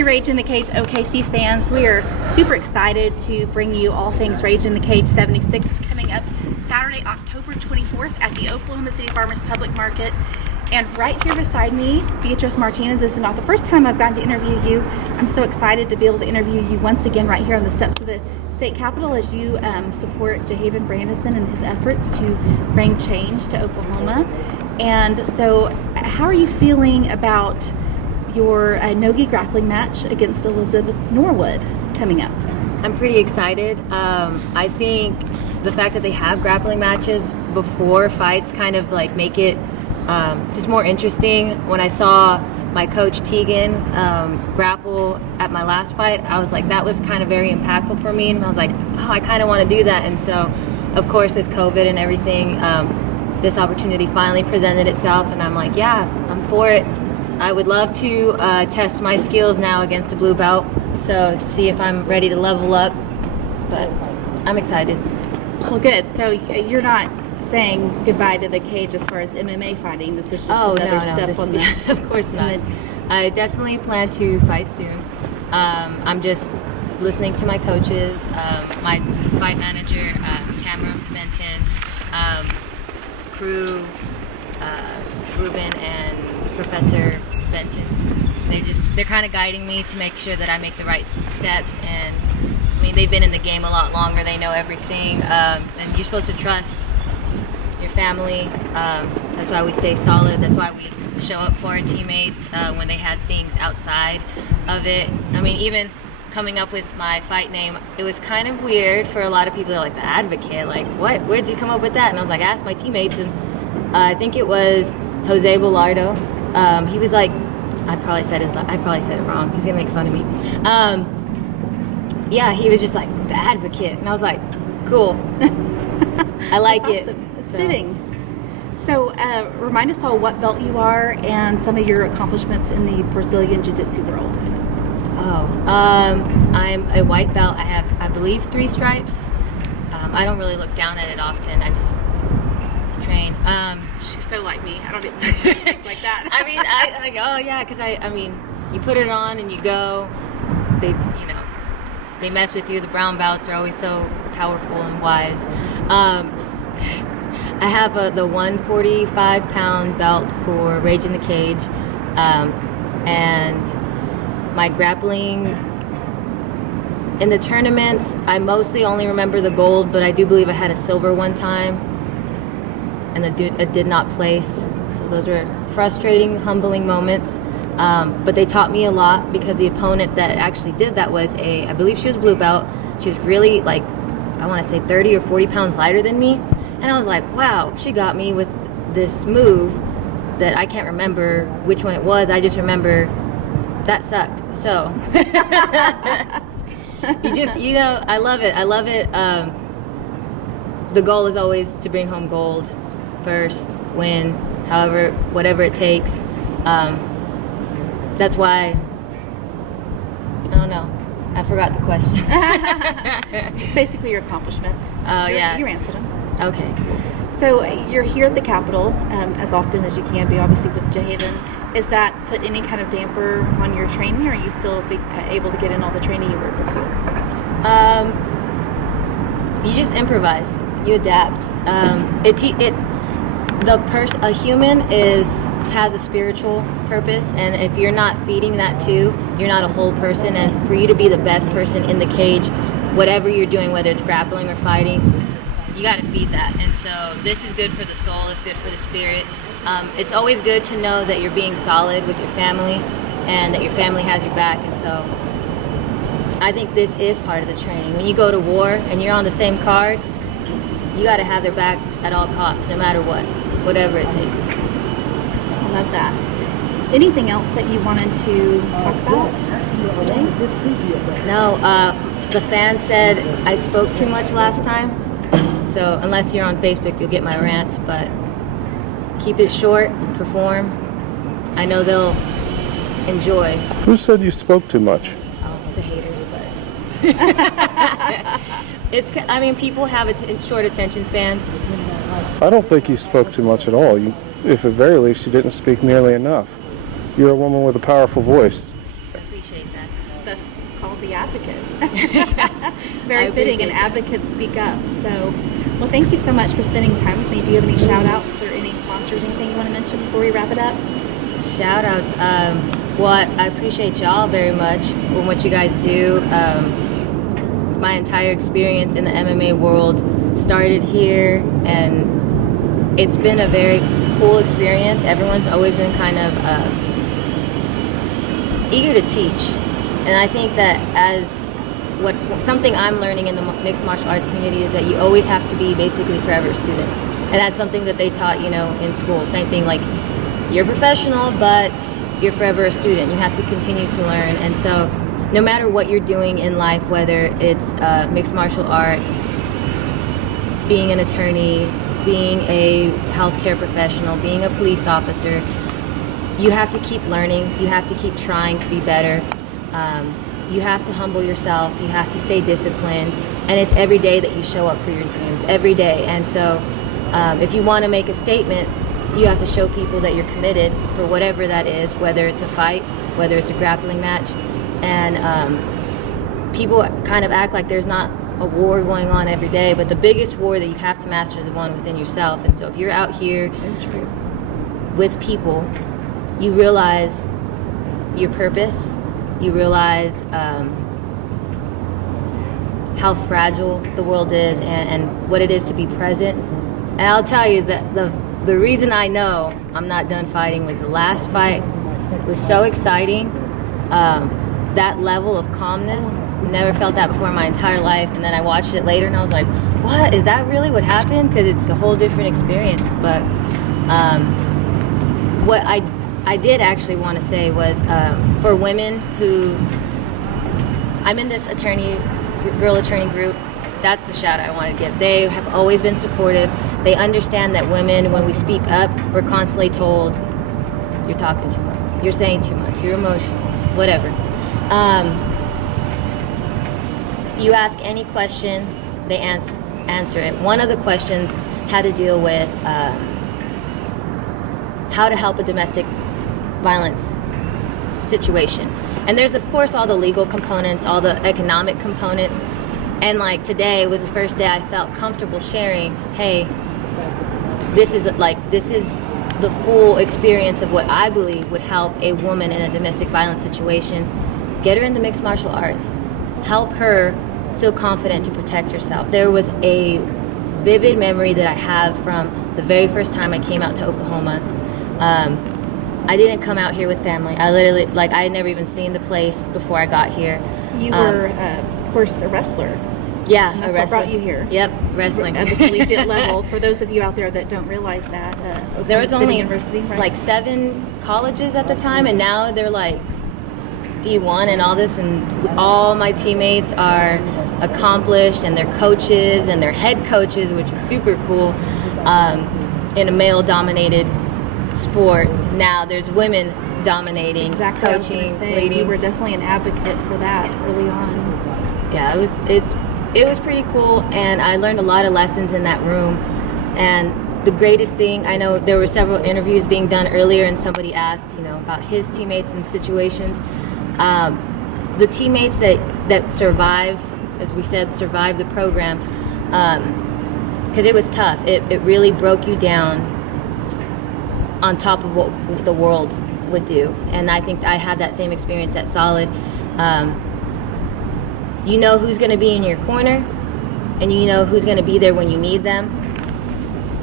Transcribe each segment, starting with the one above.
Hey Rage in the Cage OKC fans, we are super excited to bring you all things Rage in the Cage 76. Is coming up Saturday, October 24th at the Oklahoma City Farmers Public Market. And right here beside me, Beatrize Martinez. This is not the first time I've gotten to interview you. I'm so excited to be able to interview you once again right here on the steps of the state capitol as you support Jahaven Brandison and his efforts to bring change to Oklahoma. And so how are you feeling about your no-gi grappling match against Elizabeth Norwood coming up? I'm pretty excited. I think the fact that they have grappling matches before fights kind of like make it just more interesting. When I saw my coach Tegan grapple at my last fight, I was like, that was kind of very impactful for me, and I was like, oh, I kind of want to do that. And so of course with COVID and everything, this opportunity finally presented itself, and I'm like, yeah, I'm for it. I would love to test my skills now against a blue belt, so to see if I'm ready to level up, but I'm excited. Well, good. So you're not saying goodbye to the cage as far as MMA fighting. This is just another step on the... Of course not. I definitely plan to fight soon. I'm just listening to my coaches, my fight manager, Tamara Benton, crew, Ruben, and Professor Benton. They're kind of guiding me to make sure that I make the right steps, and I mean, they've been in the game a lot longer, they know everything, and you're supposed to trust your family. That's why we stay solid, that's why we show up for our teammates when they have things outside of it. I mean, even coming up with my fight name, it was kind of weird for a lot of people. They're like, the Advocate, like what, where'd you come up with that? And I was like, I asked my teammates, and I think it was Jose Bilardo. He was like, I probably said it wrong. He's gonna make fun of me. Yeah, he was just like, the Advocate, and I was like, cool. I like it. Awesome. It's fitting. So remind us all what belt you are and some of your accomplishments in the Brazilian Jiu-Jitsu world. I'm a white belt. I have, I believe, 3 stripes. I don't really look down at it often. I just train. She's so like me. I don't even know things like that. I mean, I like, oh yeah, because I mean, you put it on and you go. They mess with you. The brown belts are always so powerful and wise. I have the 145-pound belt for Rage in the Cage, and my grappling in the tournaments, I mostly only remember the gold, but I do believe I had a silver one time, and it did not place. So those were frustrating, humbling moments, but they taught me a lot, because the opponent that actually did that was I believe she was blue belt. She was really, like, I want to say 30 or 40 pounds lighter than me, and I was like, wow, she got me with this move that I can't remember which one it was. I just remember that sucked. So I love it. The goal is always to bring home gold first, win, however, whatever it takes. That's why, I don't know, I forgot the question. Basically your accomplishments. Oh, yeah. You answered them. Okay. So you're here at the Capitol as often as you can be, obviously, with Jahaven. Is that put any kind of damper on your training, or are you still able to get in all the training you were able to? You just improvise. You adapt. A human has a spiritual purpose, and if you're not feeding that too, you're not a whole person. And for you to be the best person in the cage, whatever you're doing, whether it's grappling or fighting, you got to feed that. And so this is good for the soul. It's good for the spirit. It's always good to know that you're being solid with your family and that your family has your back. And so I think this is part of the training. When you go to war and you're on the same card, you got to have their back at all costs, no matter what, whatever it takes. I love that. Anything else that you wanted to talk about today? No, the fans said I spoke too much last time. So unless you're on Facebook, you'll get my rants, but keep it short, perform. I know they'll enjoy. Who said you spoke too much? Oh, the haters, but I mean, people have short attention spans. I don't think you spoke too much at all. If at very least you didn't speak nearly enough. You're a woman with a powerful voice. I appreciate that. advocate. I Very fitting, an appreciate that. advocate speak up. So, well, thank you so much for spending time with me. Do you have any shout outs or any sponsors, anything you want to mention before we wrap it up? Shout outs. Well, I appreciate y'all very much for what you guys do. My entire experience in the MMA world started here, and it's been a very cool experience. Everyone's always been kind of eager to teach, and I think that as something I'm learning in the mixed martial arts community is that you always have to be basically forever a student, and that's something that they taught in school. Same thing, like you're professional, but you're forever a student. You have to continue to learn, and so no matter what you're doing in life, whether it's mixed martial arts, being an attorney, being a healthcare professional, being a police officer, you have to keep learning. You have to keep trying to be better. You have to humble yourself. You have to stay disciplined. And it's every day that you show up for your dreams, every day. And so if you want to make a statement, you have to show people that you're committed for whatever that is, whether it's a fight, whether it's a grappling match. And people kind of act like there's not a war going on every day, but the biggest war that you have to master is the one within yourself. And so if you're out here with people, you realize your purpose, you realize how fragile the world is, and what it is to be present. And I'll tell you that the reason I know I'm not done fighting was the last fight was so exciting. That level of calmness, never felt that before in my entire life. And then I watched it later and I was like, what, is that really what happened? Because it's a whole different experience. But what I did actually want to say was for women who, I'm in this girl attorney group, that's the shout I want to give. They have always been supportive. They understand that women, when we speak up, we're constantly told, you're talking too much, you're saying too much, you're emotional, whatever. You ask any question, they answer it. One of the questions had to deal with how to help a domestic violence situation. And there's of course all the legal components, all the economic components. And like today was the first day I felt comfortable sharing, hey, this is the full experience of what I believe would help a woman in a domestic violence situation. Get her into mixed martial arts. Help her feel confident to protect herself. There was a vivid memory that I have from the very first time I came out to Oklahoma. I didn't come out here with family. I literally, I had never even seen the place before I got here. You were, of course, a wrestler. Yeah, And that's a wrestler. what brought you here. Yep, wrestling. At the collegiate level. For those of you out there that don't realize that, there was Oklahoma City only University, right? 7 colleges at the time, and now they're D1 and all this, and all my teammates are accomplished, and they're coaches and they're head coaches, which is super cool. In a male-dominated sport, now there's women dominating, exactly coaching, leading. You were definitely an advocate for that early on. Yeah, it was pretty cool, and I learned a lot of lessons in that room. And the greatest thing, I know there were several interviews being done earlier, and somebody asked, about his teammates and situations. The teammates that survive, as we said, survive the program, because it was tough. It really broke you down on top of what the world would do. And I think I had that same experience at Solid. You know who's going to be in your corner, and you know who's going to be there when you need them.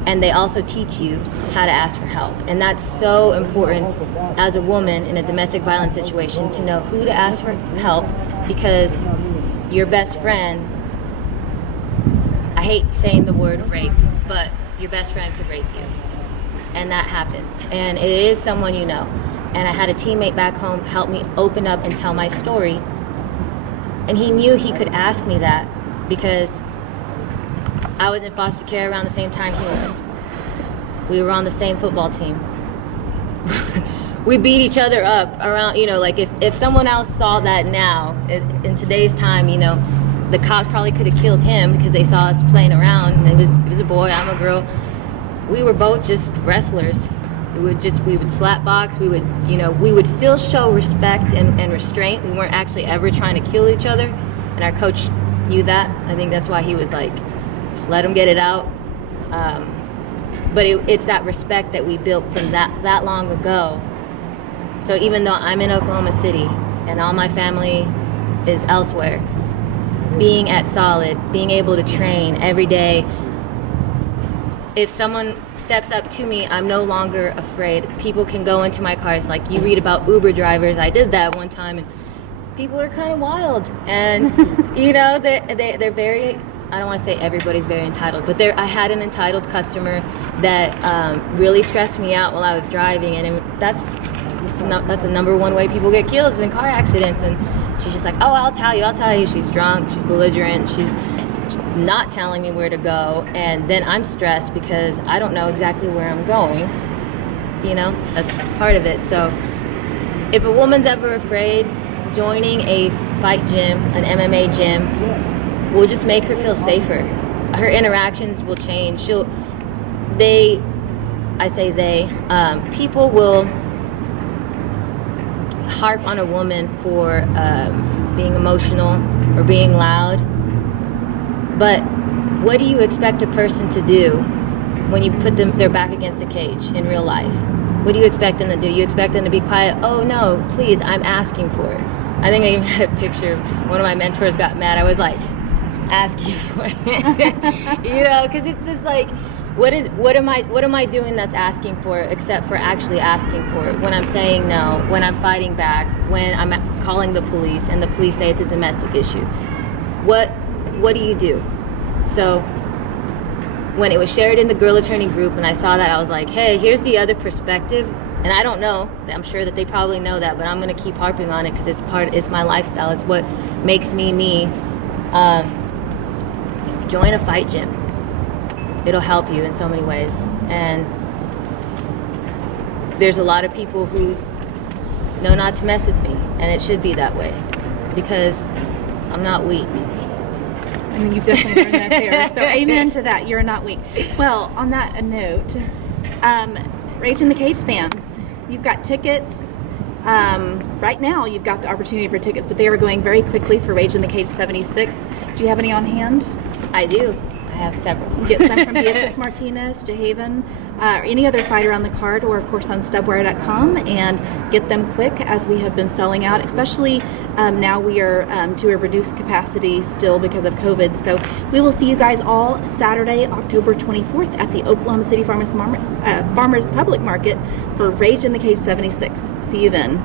And they also teach you how to ask for help. And that's so important as a woman in a domestic violence situation, to know who to ask for help, because your best friend, I hate saying the word rape, but your best friend could rape you. And that happens. And it is someone you know. And I had a teammate back home help me open up and tell my story. And he knew he could ask me that because I was in foster care around the same time he was. We were on the same football team. We beat each other up around, if someone else saw that now, in today's time, the cops probably could have killed him because they saw us playing around. It was a boy, I'm a girl. We were both just wrestlers. We would slap box. We would still show respect and restraint. We weren't actually ever trying to kill each other, and our coach knew that. I think that's why he was like, just let them get it out. But it's that respect that we built from that long ago. So even though I'm in Oklahoma City and all my family is elsewhere, being at Solid, being able to train every day, if someone steps up to me, I'm no longer afraid. People can go into my cars, like you read about Uber drivers. I did that one time, and people are kind of wild, and they're very, I don't want to say everybody's very entitled, but I had an entitled customer that really stressed me out while I was driving, and that's a number one way people get killed is in car accidents. And she's just like, oh, I'll tell you. She's drunk, she's belligerent, she's not telling me where to go, and then I'm stressed because I don't know exactly where I'm going. That's part of it. So if a woman's ever afraid, joining a fight gym, an MMA gym, will just make her feel safer. Her interactions will change. People will harp on a woman for being emotional or being loud. But what do you expect a person to do when you put their back against a cage in real life? What do you expect them to do? You expect them to be quiet? Oh no, please, I'm asking for it. I think I even had a picture. One of my mentors got mad. I was like, asking for it. Because it's just like, what am I doing that's asking for it, except for actually asking for it? When I'm saying no, when I'm fighting back, when I'm calling the police and the police say it's a domestic issue. What do you do? So when it was shared in the girl attorney group and I saw that, I was like, hey, here's the other perspective. And I don't know, I'm sure that they probably know that, but I'm going to keep harping on it because it's my lifestyle. It's what makes me me. Join a fight gym. It'll help you in so many ways. And there's a lot of people who know not to mess with me, and it should be that way because I'm not weak. I mean, you've definitely learned that there. So amen to that. You're not weak. Well, on that note, Rage in the Cage fans, you've got tickets. Right now, you've got the opportunity for tickets, but they are going very quickly for Rage in the Cage 76. Do you have any on hand? I do. I have several. You get some from Beatrize, Martinez, DeHaven, or any other fighter on the card, or of course on stubwire.com, and get them quick as we have been selling out, especially now we are to a reduced capacity still because of COVID. So we will see you guys all Saturday, October 24th at the Oklahoma City Farmers Public Market for Rage in the Cage 76. See you then.